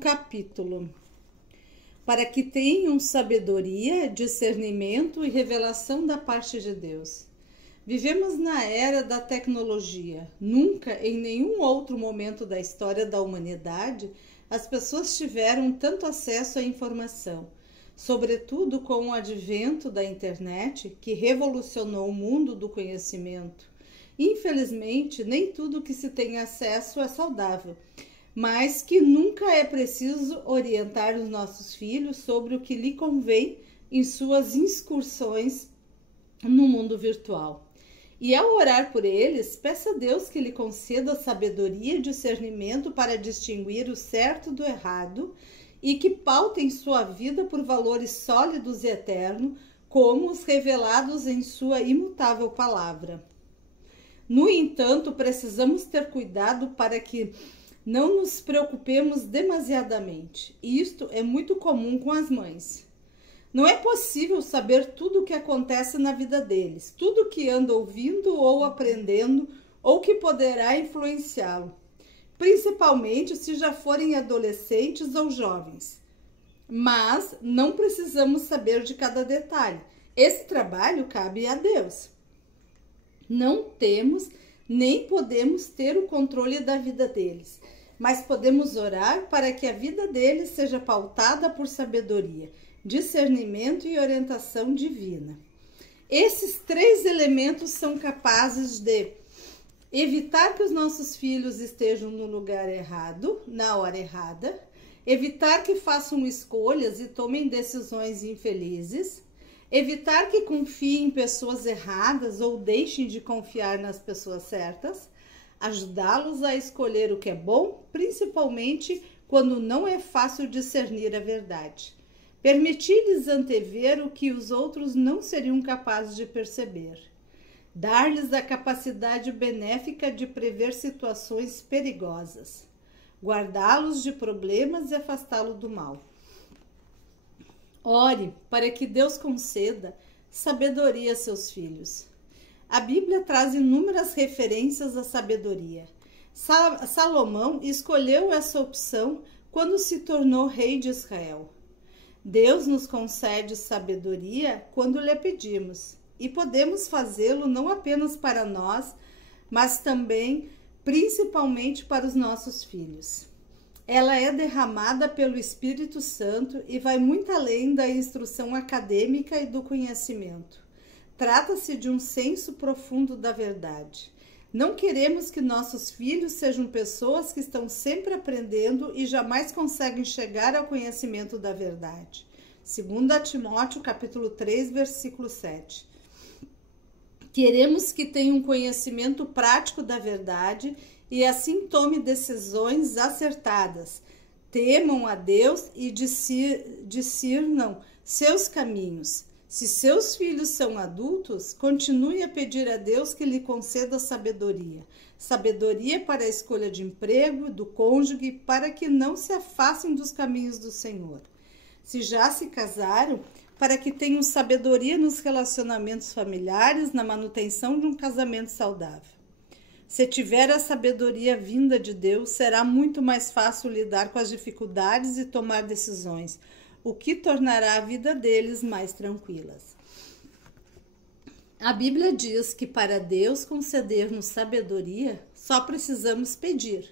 Capítulo, para que tenham sabedoria, discernimento e revelação da parte de Deus. Vivemos na era da tecnologia. Nunca, em nenhum outro momento da história da humanidade, as pessoas tiveram tanto acesso à informação, sobretudo com o advento da internet, que revolucionou o mundo do conhecimento. Infelizmente, nem tudo que se tem acesso é saudável, mas que nunca é preciso orientar os nossos filhos sobre o que lhe convém em suas excursões no mundo virtual. E ao orar por eles, peça a Deus que lhe conceda sabedoria e discernimento para distinguir o certo do errado e que pautem sua vida por valores sólidos e eternos, como os revelados em sua imutável palavra. No entanto, precisamos ter cuidado para que não nos preocupemos demasiadamente. Isto é muito comum com as mães. Não é possível saber tudo o que acontece na vida deles, tudo o que anda ouvindo ou aprendendo, ou que poderá influenciá-lo, principalmente se já forem adolescentes ou jovens. Mas não precisamos saber de cada detalhe. Esse trabalho cabe a Deus. Não temos nem podemos ter o controle da vida deles, mas podemos orar para que a vida deles seja pautada por sabedoria, discernimento e orientação divina. Esses três elementos são capazes de evitar que os nossos filhos estejam no lugar errado, na hora errada, evitar que façam escolhas e tomem decisões infelizes, evitar que confiem em pessoas erradas ou deixem de confiar nas pessoas certas, ajudá-los a escolher o que é bom, principalmente quando não é fácil discernir a verdade. Permitir-lhes antever o que os outros não seriam capazes de perceber. Dar-lhes a capacidade benéfica de prever situações perigosas. Guardá-los de problemas e afastá-los do mal. Ore para que Deus conceda sabedoria a seus filhos. A Bíblia traz inúmeras referências à sabedoria. Salomão escolheu essa opção quando se tornou rei de Israel. Deus nos concede sabedoria quando lhe pedimos, e podemos fazê-lo não apenas para nós, mas também, principalmente, para os nossos filhos. Ela é derramada pelo Espírito Santo e vai muito além da instrução acadêmica e do conhecimento. Trata-se de um senso profundo da verdade. Não queremos que nossos filhos sejam pessoas que estão sempre aprendendo e jamais conseguem chegar ao conhecimento da verdade. 2 Timóteo, capítulo 3, versículo 7. Queremos que tenham conhecimento prático da verdade e assim tome decisões acertadas. Temam a Deus e discernam seus caminhos. Se seus filhos são adultos, continue a pedir a Deus que lhe conceda sabedoria. Sabedoria para a escolha de emprego, do cônjuge, para que não se afastem dos caminhos do Senhor. Se já se casaram, para que tenham sabedoria nos relacionamentos familiares, na manutenção de um casamento saudável. Se tiver a sabedoria vinda de Deus, será muito mais fácil lidar com as dificuldades e tomar decisões, o que tornará a vida deles mais tranquilas. A Bíblia diz que para Deus conceder-nos sabedoria, só precisamos pedir.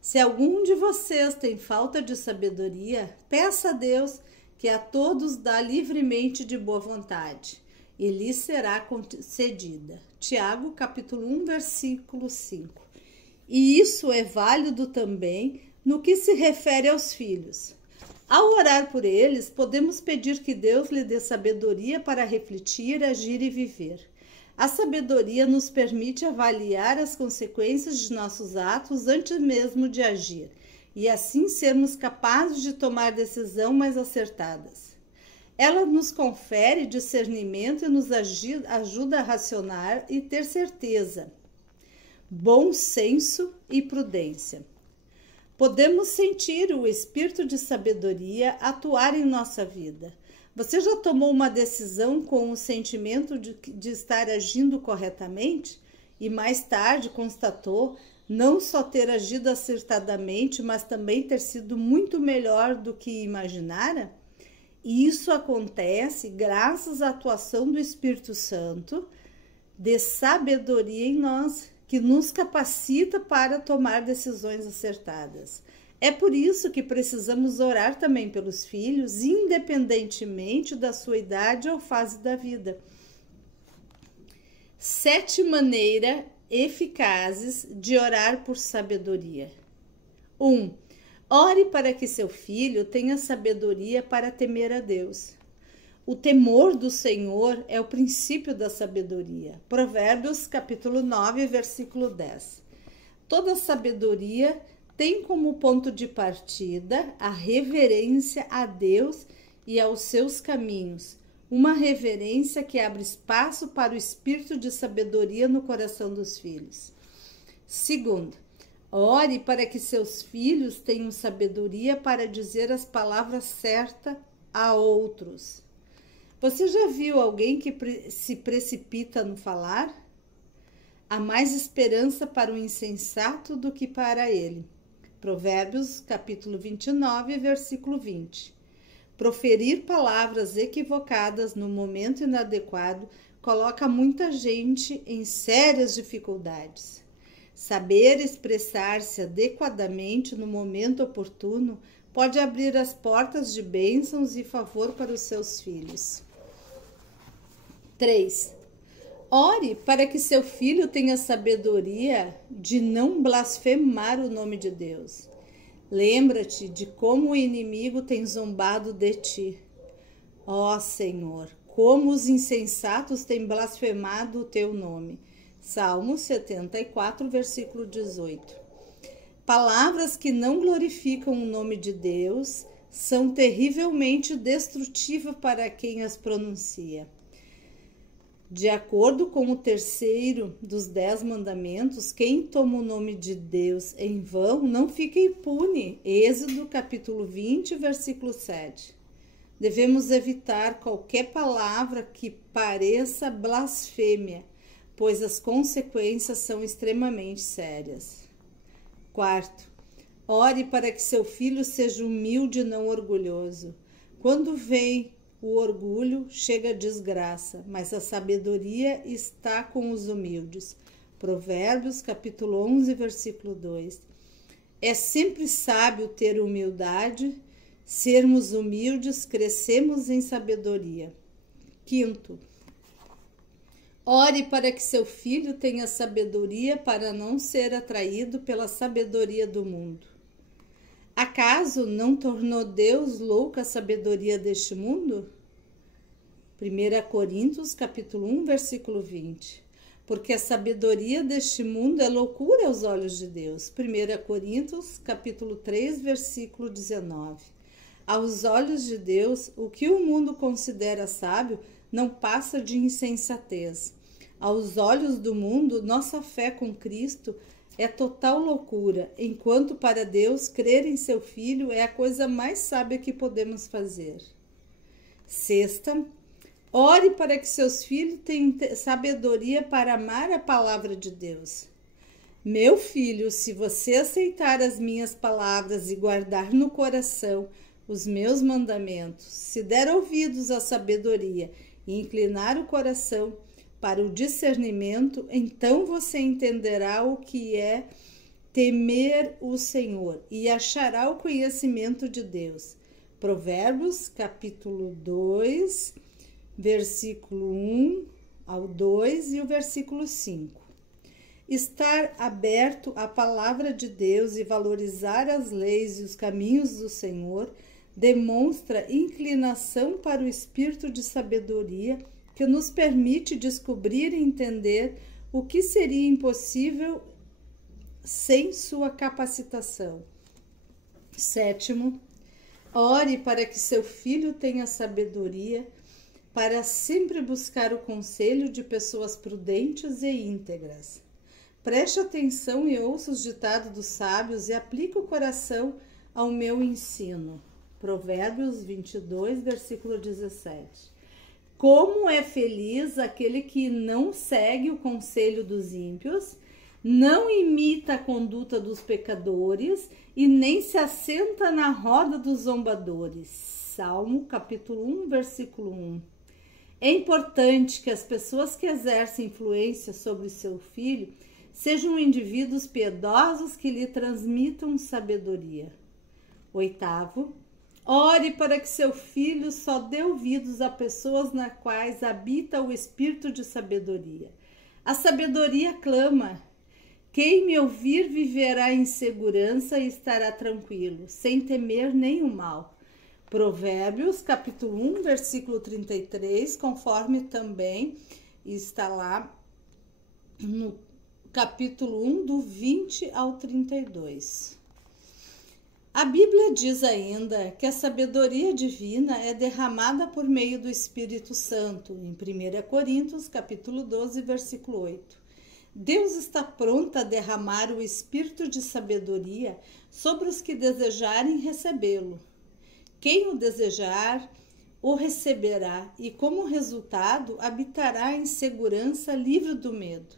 Se algum de vocês tem falta de sabedoria, peça a Deus que a todos dá livremente de boa vontade, e lhe será concedida. Tiago, capítulo 1, versículo 5. E isso é válido também no que se refere aos filhos. Ao orar por eles, podemos pedir que Deus lhe dê sabedoria para refletir, agir e viver. A sabedoria nos permite avaliar as consequências de nossos atos antes mesmo de agir, e assim sermos capazes de tomar decisões mais acertadas. Ela nos confere discernimento e nos ajuda a racionar e ter certeza, bom senso e prudência. Podemos sentir o espírito de sabedoria atuar em nossa vida. Você já tomou uma decisão com o sentimento de estar agindo corretamente e mais tarde constatou não só ter agido acertadamente, mas também ter sido muito melhor do que imaginara? E isso acontece graças à atuação do Espírito Santo, de sabedoria em nós, que nos capacita para tomar decisões acertadas. É por isso que precisamos orar também pelos filhos, independentemente da sua idade ou fase da vida. 7 maneiras eficazes de orar por sabedoria. 1. Ore para que seu filho tenha sabedoria para temer a Deus. O temor do Senhor é o princípio da sabedoria. Provérbios, capítulo 9, versículo 10. Toda sabedoria tem como ponto de partida a reverência a Deus e aos seus caminhos, uma reverência que abre espaço para o espírito de sabedoria no coração dos filhos. 2. Ore para que seus filhos tenham sabedoria para dizer as palavras certas a outros. Você já viu alguém que se precipita no falar? Há mais esperança para o insensato do que para ele. Provérbios, capítulo 29, versículo 20. Proferir palavras equivocadas no momento inadequado coloca muita gente em sérias dificuldades. Saber expressar-se adequadamente no momento oportuno pode abrir as portas de bênçãos e favor para os seus filhos. 3. Ore para que seu filho tenha sabedoria de não blasfemar o nome de Deus. Lembra-te de como o inimigo tem zombado de ti. Ó Senhor, como os insensatos têm blasfemado o teu nome. Salmo 74, versículo 18. Palavras que não glorificam o nome de Deus são terrivelmente destrutivas para quem as pronuncia. De acordo com o terceiro dos 10 mandamentos, quem toma o nome de Deus em vão não fica impune. Êxodo capítulo 20, versículo 7. Devemos evitar qualquer palavra que pareça blasfêmia, pois as consequências são extremamente sérias. 4. Ore para que seu filho seja humilde e não orgulhoso. Quando vem o orgulho, chega a desgraça, mas a sabedoria está com os humildes. Provérbios, capítulo 11, versículo 2. É sempre sábio ter humildade. Sermos humildes, crescemos em sabedoria. 5. Ore para que seu filho tenha sabedoria para não ser atraído pela sabedoria do mundo. Acaso não tornou Deus louca a sabedoria deste mundo? 1 Coríntios, capítulo 1, versículo 20. Porque a sabedoria deste mundo é loucura aos olhos de Deus. 1 Coríntios, capítulo 3, versículo 19. Aos olhos de Deus, o que o mundo considera sábio não passa de insensatez. Aos olhos do mundo, nossa fé com Cristo é total loucura, enquanto para Deus, crer em seu Filho é a coisa mais sábia que podemos fazer. 6. Ore para que seus filhos tenham sabedoria para amar a palavra de Deus. Meu filho, se você aceitar as minhas palavras e guardar no coração os meus mandamentos, se der ouvidos à sabedoria e inclinar o coração para o discernimento, então você entenderá o que é temer o Senhor e achará o conhecimento de Deus. Provérbios, capítulo 2, versículo 1 ao 2 e o versículo 5. Estar aberto à palavra de Deus e valorizar as leis e os caminhos do Senhor demonstra inclinação para o espírito de sabedoria que nos permite descobrir e entender o que seria impossível sem sua capacitação. 7. Ore para que seu filho tenha sabedoria para sempre buscar o conselho de pessoas prudentes e íntegras. Preste atenção e ouça os ditados dos sábios e aplique o coração ao meu ensino. Provérbios 22, versículo 17. Como é feliz aquele que não segue o conselho dos ímpios, não imita a conduta dos pecadores e nem se assenta na roda dos zombadores. Salmo capítulo 1, versículo 1. É importante que as pessoas que exercem influência sobre seu filho sejam indivíduos piedosos que lhe transmitam sabedoria. 8º, ore para que seu filho só dê ouvidos a pessoas nas quais habita o espírito de sabedoria. A sabedoria clama: quem me ouvir viverá em segurança e estará tranquilo, sem temer nenhum mal. Provérbios, capítulo 1, versículo 33, conforme também está lá no capítulo 1, do 20 ao 32. A Bíblia diz ainda que a sabedoria divina é derramada por meio do Espírito Santo, em 1 Coríntios, capítulo 12, versículo 8. Deus está pronto a derramar o Espírito de sabedoria sobre os que desejarem recebê-lo. Quem o desejar, o receberá e, como resultado, habitará em segurança, livre do medo.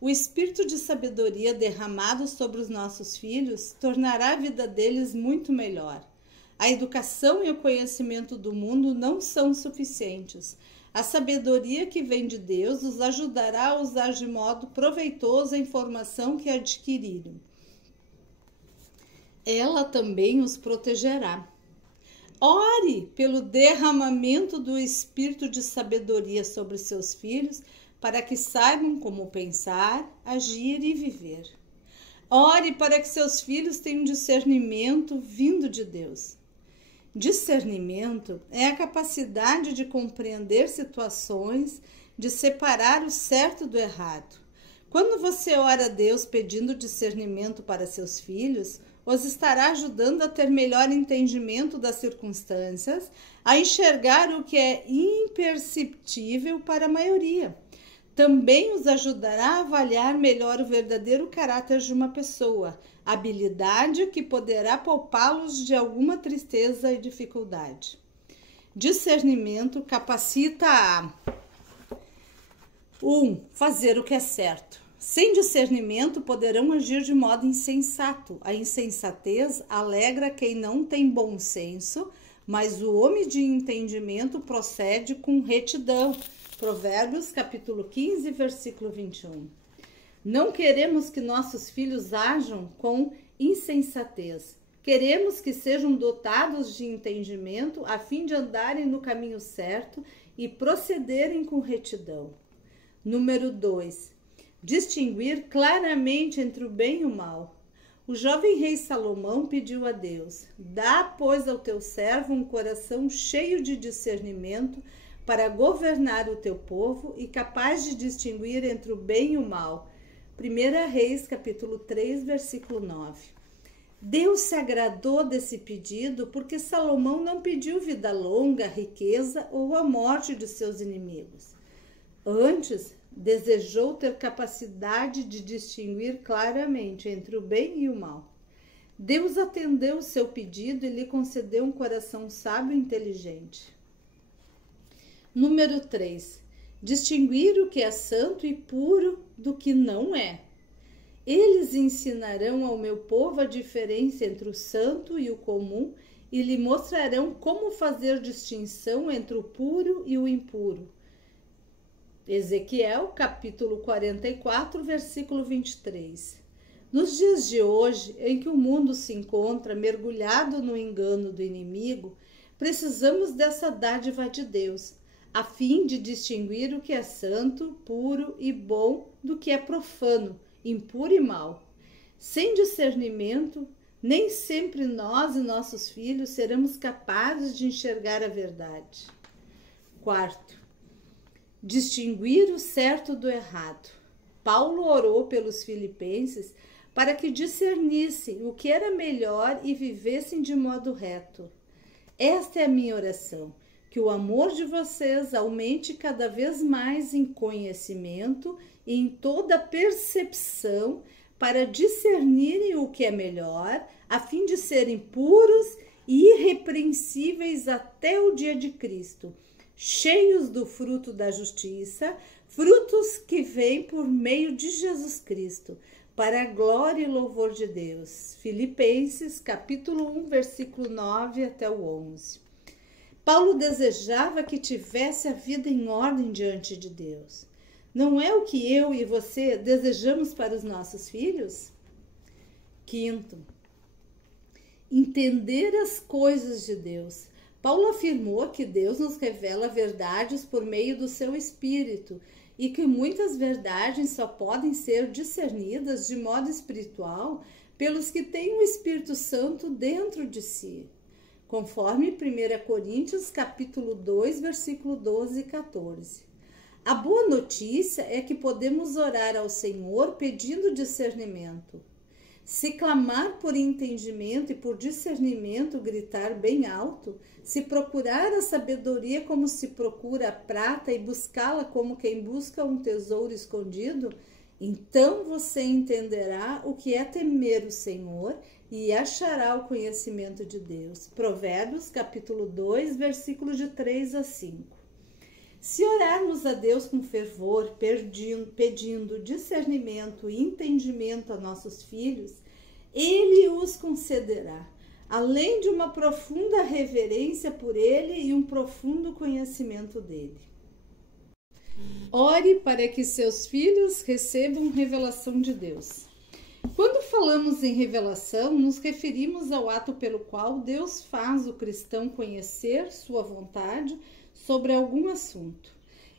O espírito de sabedoria derramado sobre os nossos filhos tornará a vida deles muito melhor. A educação e o conhecimento do mundo não são suficientes. A sabedoria que vem de Deus os ajudará a usar de modo proveitoso a informação que adquiriram. Ela também os protegerá. Ore pelo derramamento do espírito de sabedoria sobre seus filhos, para que saibam como pensar, agir e viver. Ore para que seus filhos tenham discernimento vindo de Deus. Discernimento é a capacidade de compreender situações, de separar o certo do errado. Quando você ora a Deus pedindo discernimento para seus filhos, os estará ajudando a ter melhor entendimento das circunstâncias, a enxergar o que é imperceptível para a maioria. Também os ajudará a avaliar melhor o verdadeiro caráter de uma pessoa, habilidade que poderá poupá-los de alguma tristeza e dificuldade. Discernimento capacita a 1. Fazer o que é certo. Sem discernimento, poderão agir de modo insensato. A insensatez alegra quem não tem bom senso, mas o homem de entendimento procede com retidão. Provérbios, capítulo 15, versículo 21. Não queremos que nossos filhos ajam com insensatez. Queremos que sejam dotados de entendimento a fim de andarem no caminho certo e procederem com retidão. Número 2. Distinguir claramente entre o bem e o mal. O jovem rei Salomão pediu a Deus: dá, pois, ao teu servo um coração cheio de discernimento para governar o teu povo e capaz de distinguir entre o bem e o mal. 1 Reis, capítulo 3, versículo 9. Deus se agradou desse pedido porque Salomão não pediu vida longa, riqueza ou a morte de seus inimigos. Antes, desejou ter capacidade de distinguir claramente entre o bem e o mal. Deus atendeu o seu pedido e lhe concedeu um coração sábio e inteligente. Número 3. Distinguir o que é santo e puro do que não é. Eles ensinarão ao meu povo a diferença entre o santo e o comum e lhe mostrarão como fazer distinção entre o puro e o impuro. Ezequiel, capítulo 44, versículo 23. Nos dias de hoje, em que o mundo se encontra mergulhado no engano do inimigo, precisamos dessa dádiva de Deus, a fim de distinguir o que é santo, puro e bom do que é profano, impuro e mau. Sem discernimento, nem sempre nós e nossos filhos seremos capazes de enxergar a verdade. 4. Distinguir o certo do errado. Paulo orou pelos filipenses para que discernissem o que era melhor e vivessem de modo reto. Esta é a minha oração, que o amor de vocês aumente cada vez mais em conhecimento e em toda percepção para discernirem o que é melhor, a fim de serem puros e irrepreensíveis até o dia de Cristo, cheios do fruto da justiça, frutos que vêm por meio de Jesus Cristo, para a glória e louvor de Deus. Filipenses, capítulo 1, versículo 9 até o 11. Paulo desejava que tivesse a vida em ordem diante de Deus. Não é o que eu e você desejamos para os nossos filhos? Quinto, entender as coisas de Deus. Paulo afirmou que Deus nos revela verdades por meio do seu Espírito e que muitas verdades só podem ser discernidas de modo espiritual pelos que têm o Espírito Santo dentro de si, conforme 1 Coríntios capítulo 2, versículo 12 e 14. A boa notícia é que podemos orar ao Senhor pedindo discernimento. Se clamar por entendimento e por discernimento, gritar bem alto, se procurar a sabedoria como se procura a prata e buscá-la como quem busca um tesouro escondido, então você entenderá o que é temer o Senhor e achará o conhecimento de Deus. Provérbios, capítulo 2, versículos de 3 a 5. Se orarmos a Deus com fervor, pedindo discernimento e entendimento a nossos filhos, Ele os concederá, além de uma profunda reverência por Ele e um profundo conhecimento dele. Ore para que seus filhos recebam revelação de Deus. Quando falamos em revelação, nos referimos ao ato pelo qual Deus faz o cristão conhecer sua vontade sobre algum assunto.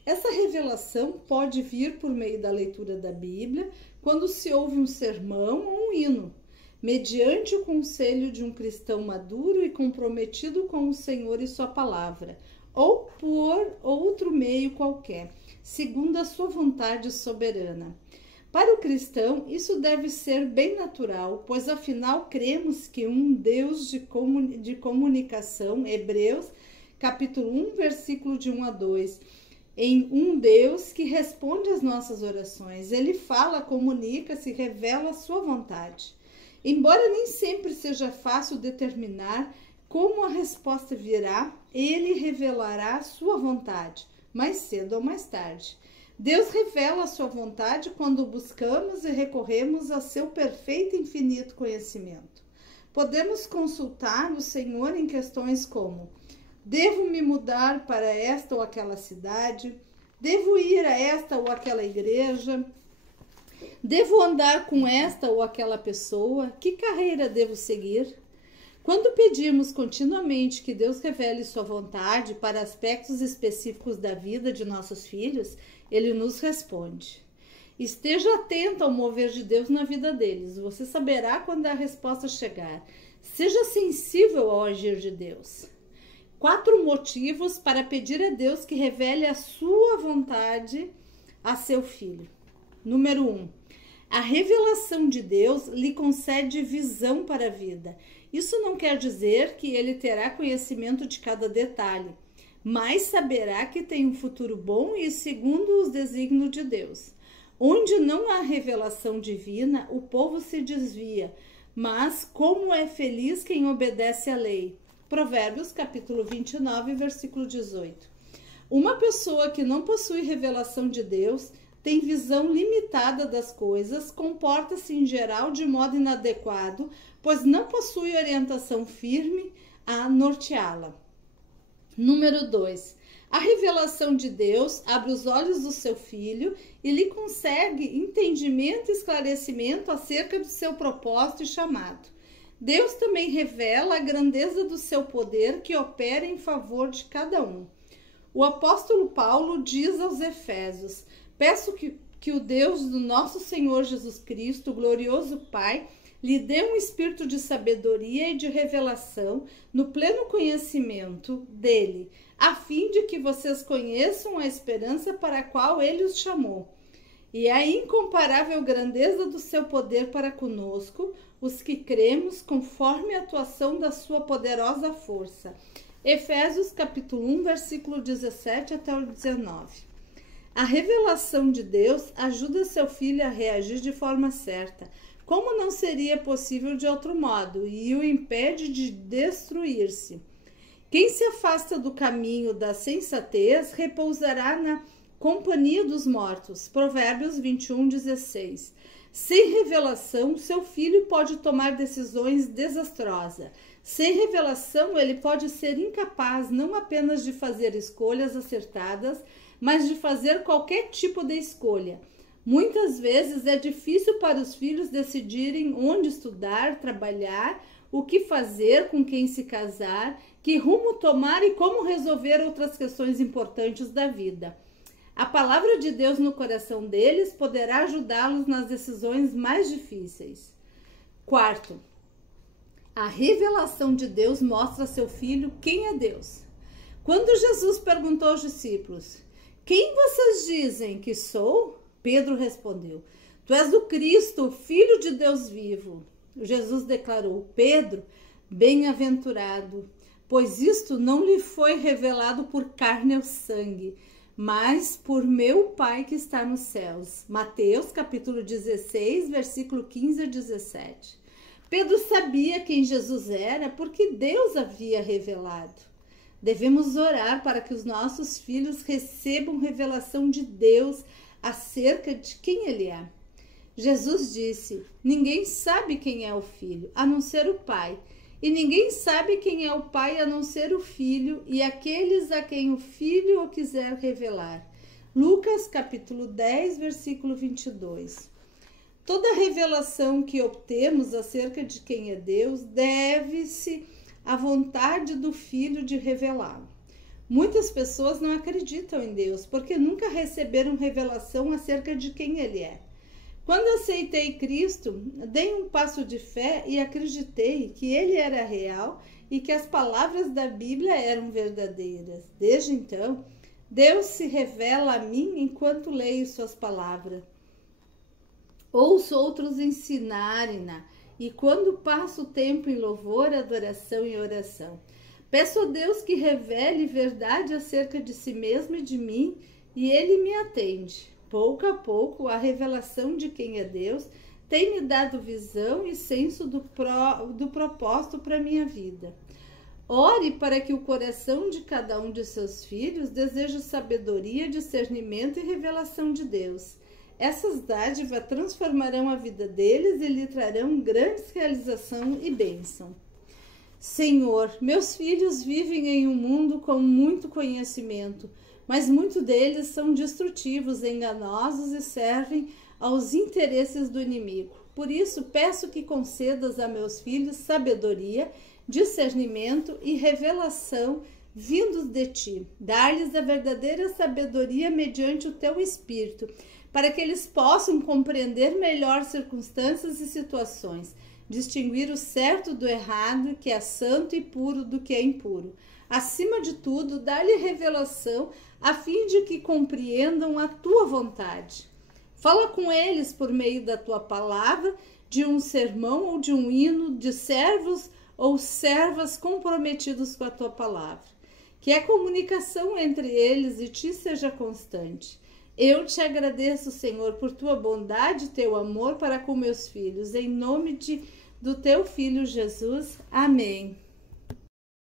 Essa revelação pode vir por meio da leitura da Bíblia, quando se ouve um sermão ou um hino, mediante o conselho de um cristão maduro e comprometido com o Senhor e sua palavra, ou por outro meio qualquer, segundo a sua vontade soberana. Para o cristão, isso deve ser bem natural, pois afinal cremos que um Deus de comunicação, Hebreus, capítulo 1, versículo de 1 a 2, em um Deus que responde às nossas orações. Ele fala, comunica, se revela a sua vontade. Embora nem sempre seja fácil determinar como a resposta virá, ele revelará a sua vontade, mais cedo ou mais tarde. Deus revela a sua vontade quando buscamos e recorremos ao seu perfeito e infinito conhecimento. Podemos consultar o Senhor em questões como: devo me mudar para esta ou aquela cidade? Devo ir a esta ou aquela igreja? Devo andar com esta ou aquela pessoa? Que carreira devo seguir? Quando pedimos continuamente que Deus revele sua vontade para aspectos específicos da vida de nossos filhos, Ele nos responde. Esteja atento ao mover de Deus na vida deles. Você saberá quando a resposta chegar. Seja sensível ao agir de Deus. 4 motivos para pedir a Deus que revele a sua vontade a seu filho. Número 1. A revelação de Deus lhe concede visão para a vida. Isso não quer dizer que ele terá conhecimento de cada detalhe, mas saberá que tem um futuro bom e segundo os desígnios de Deus. Onde não há revelação divina, o povo se desvia, mas como é feliz quem obedece à lei. Provérbios, capítulo 29, versículo 18. Uma pessoa que não possui revelação de Deus tem visão limitada das coisas, comporta-se em geral de modo inadequado, pois não possui orientação firme a norteá-la. Número 2. A revelação de Deus abre os olhos do seu filho e lhe concede entendimento e esclarecimento acerca do seu propósito e chamado. Deus também revela a grandeza do seu poder que opera em favor de cada um. O apóstolo Paulo diz aos Efésios: peço que o Deus do nosso Senhor Jesus Cristo, o glorioso Pai, lhe dê um espírito de sabedoria e de revelação no pleno conhecimento dele, a fim de que vocês conheçam a esperança para a qual ele os chamou, e a incomparável grandeza do seu poder para conosco, os que cremos, conforme a atuação da sua poderosa força. Efésios capítulo 1, versículo 17 até o 19. A revelação de Deus ajuda seu filho a reagir de forma certa, como não seria possível de outro modo, e o impede de destruir-se. Quem se afasta do caminho da sensatez repousará na companhia dos mortos. Provérbios 21, 16. Sem revelação, seu filho pode tomar decisões desastrosas. Sem revelação, ele pode ser incapaz não apenas de fazer escolhas acertadas, mas de fazer qualquer tipo de escolha. Muitas vezes é difícil para os filhos decidirem onde estudar, trabalhar, o que fazer, com quem se casar, que rumo tomar e como resolver outras questões importantes da vida. A palavra de Deus no coração deles poderá ajudá-los nas decisões mais difíceis. Quarto, a revelação de Deus mostra a seu filho quem é Deus. Quando Jesus perguntou aos discípulos: "Quem vocês dizem que sou?", Pedro respondeu: "Tu és o Cristo, o Filho de Deus vivo." Jesus declarou: "Pedro, bem-aventurado, pois isto não lhe foi revelado por carne ou sangue, mas por meu Pai que está nos céus." Mateus capítulo 16, versículo 15 a 17. Pedro sabia quem Jesus era porque Deus havia revelado. Devemos orar para que os nossos filhos recebam revelação de Deus acerca de quem Ele é. Jesus disse: "Ninguém sabe quem é o Filho, a não ser o Pai. E ninguém sabe quem é o Pai, a não ser o Filho, e aqueles a quem o Filho o quiser revelar." Lucas capítulo 10, versículo 22. Toda revelação que obtemos acerca de quem é Deus deve-se à vontade do Filho de revelá-lo. Muitas pessoas não acreditam em Deus porque nunca receberam revelação acerca de quem Ele é. Quando aceitei Cristo, dei um passo de fé e acreditei que Ele era real e que as palavras da Bíblia eram verdadeiras. Desde então, Deus se revela a mim enquanto leio suas palavras. Ouço outros ensinarem-na e quando passo tempo em louvor, adoração e oração. Peço a Deus que revele verdade acerca de si mesmo e de mim e Ele me atende. Pouco a pouco, a revelação de quem é Deus tem me dado visão e senso do propósito para a minha vida. Ore para que o coração de cada um de seus filhos deseje sabedoria, discernimento e revelação de Deus. Essas dádivas transformarão a vida deles e lhe trarão grandes realização e bênção. Senhor, meus filhos vivem em um mundo com muito conhecimento, mas muitos deles são destrutivos, enganosos e servem aos interesses do inimigo. Por isso, peço que concedas a meus filhos sabedoria, discernimento e revelação vindos de ti. Dar-lhes a verdadeira sabedoria mediante o teu Espírito, para que eles possam compreender melhor circunstâncias e situações, distinguir o certo do errado, que é santo e puro do que é impuro. Acima de tudo, dá-lhe revelação a fim de que compreendam a tua vontade. Fala com eles por meio da tua palavra, de um sermão ou de um hino, de servos ou servas comprometidos com a tua palavra. Que a comunicação entre eles e ti seja constante. Eu te agradeço, Senhor, por tua bondade e teu amor para com meus filhos. Em nome do teu Filho Jesus. Amém.